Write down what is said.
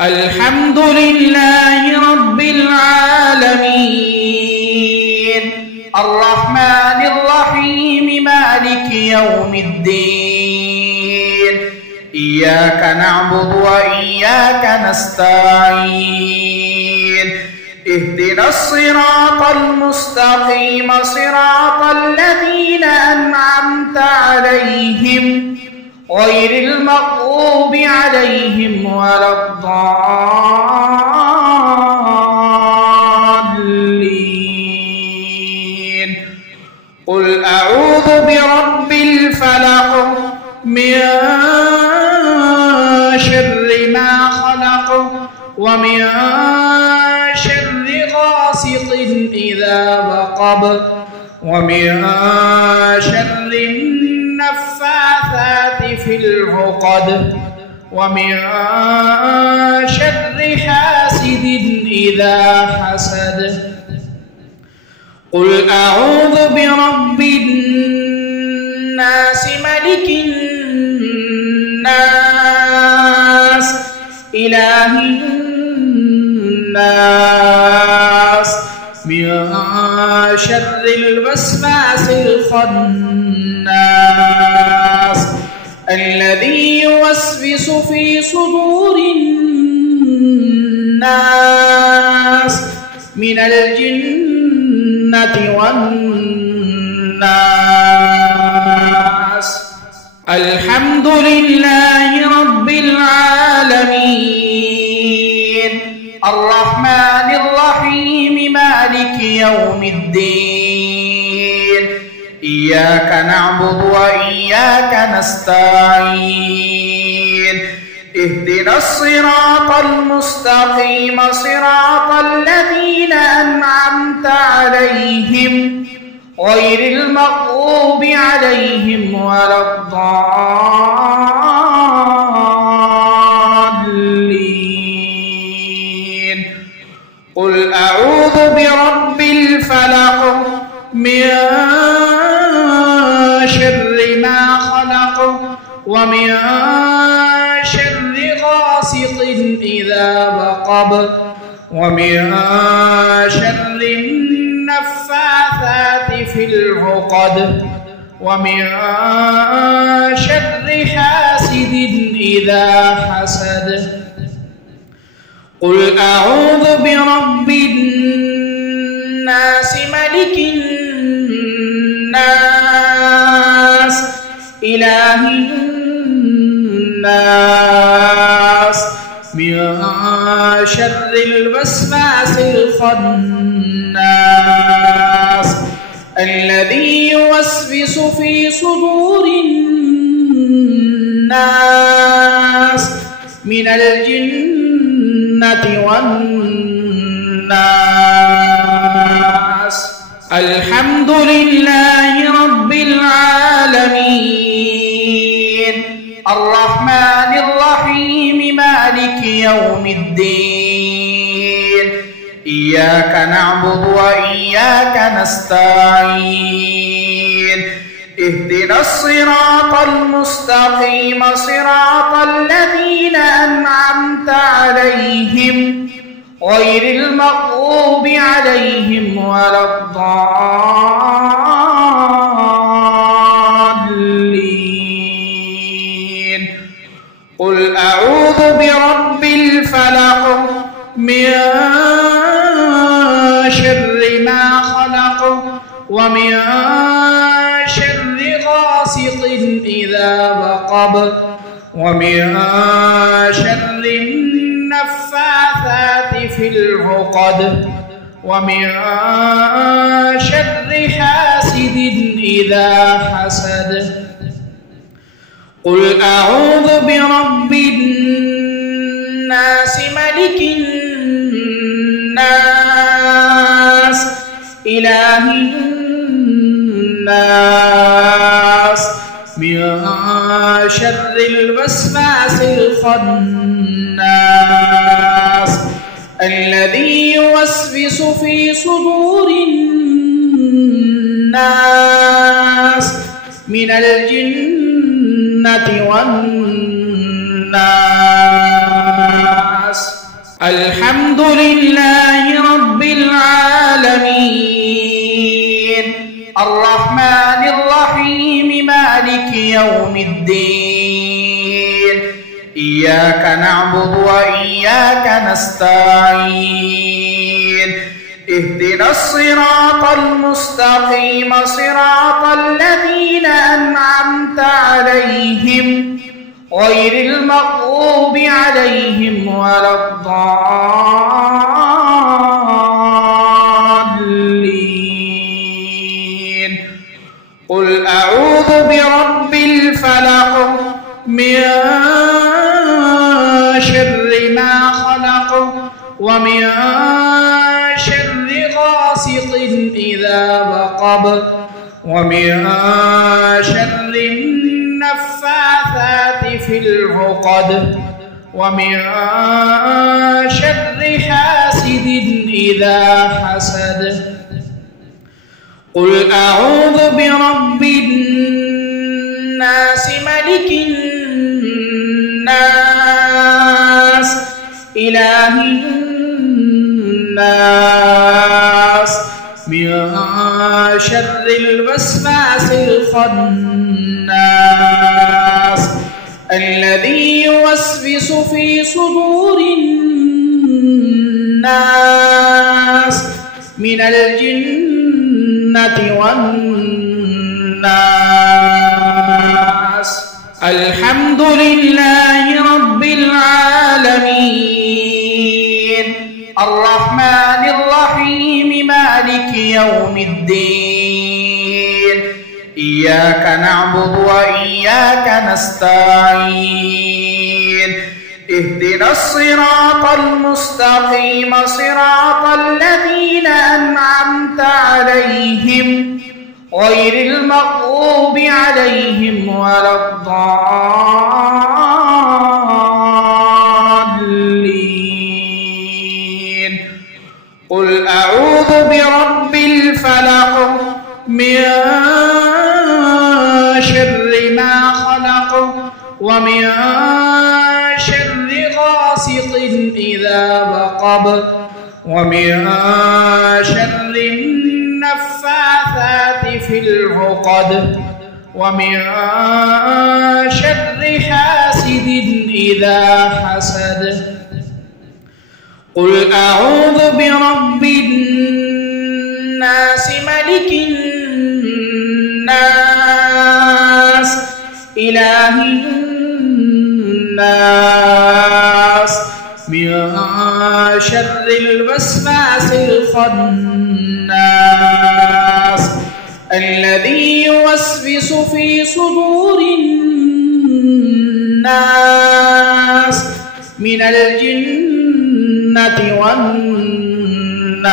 الحمد لله رب العالمين الرحمن الرحيم مالك يوم الدين إياك نعبد وإياك نستعين اهدنا الصراط المستقيم صراط الذين أنعمت عليهم غير المغضوب عليهم ولا الضالين قل أعوذ برب الفلق من شر ما خلق ومن شر غاسق إذا وقب ومن شر النفاثات في العقد ومن شر حاسد إذا حسد قل أعوذ برب الناس ملك الناس إله الناس من شر الوسواس الخناس الذي يوسوس في صدور الناس من الجنة والناس الحمد لله رب العالمين الرحمن الرحيم مالك يوم الدين إياك نعبد وإياك نستعين اهدنا الصراط المستقيم صراط الذين أنعمت عليهم غير المغضوب عليهم ولا الضالين قل أعوذ برب الفلق من شر ما خلق ومن شر غاسق إذا وقب ومن شر النفاثات في العقد ومن شر حاسد إذا حسد قل أعوذ برب الناس ملك الناس إله الناس من شر الوسواس الخناس الذي يوسوس في صدور الناس من الجنة والناس الحمد لله رب العالمين الرحمن الرحيم مالك يوم الدين إياك نعبد وإياك نستعين اهدنا الصراط المستقيم صراط الذين أنعمت عليهم غير المغضوب عليهم ولا الضالين قل أعوذ برب الفلق من شر ما خلق ومن شر غاسق إذا وقب ومن شر النفاثات في العقد ومن شر حاسد إذا حسد قل أعوذ برب الناس ملك الناس إله الناس من شر الوسواس الخناس الذي يوسوس في صدور الناس من الجنة والناس الحمد لله رب العالمين الرحمن الرحيم مالك يوم الدين إياك نعبد وإياك نستعين اهدنا الصراط المستقيم صراط الذين أنعمت عليهم غير المغضوب عليهم ولا الضالين قل أعوذ برب الفلق من شر ما خلق ومن شر غاسق إذا وقب ومن شر النفاثات في العقد ومن شر حاسد إذا حسد قل أعوذ برب الناس ملك الناس إله الناس من شر الوسواس الخناس الذي يوسوس في صدور الناس من الجنة والناس الحمد لله رب العالمين الرحمن الرحيم مالك يوم الدين إياك نعبد وإياك نستعين اهدنا الصراط المستقيم صراط الذين أنعمت عليهم غير المغضوب عليهم ولا الضالين قل أعوذ برب الفلق من شر ما خلق ومن شر غاسق إذا وقب ومن شر النفاثات في العقد ومن شر حاسد إذا حسد قل أعوذ برب الناس ملك الناس إله الناس من شر الوسواس الخناس الذي يوسوس في صدور الناس من الجنة والناس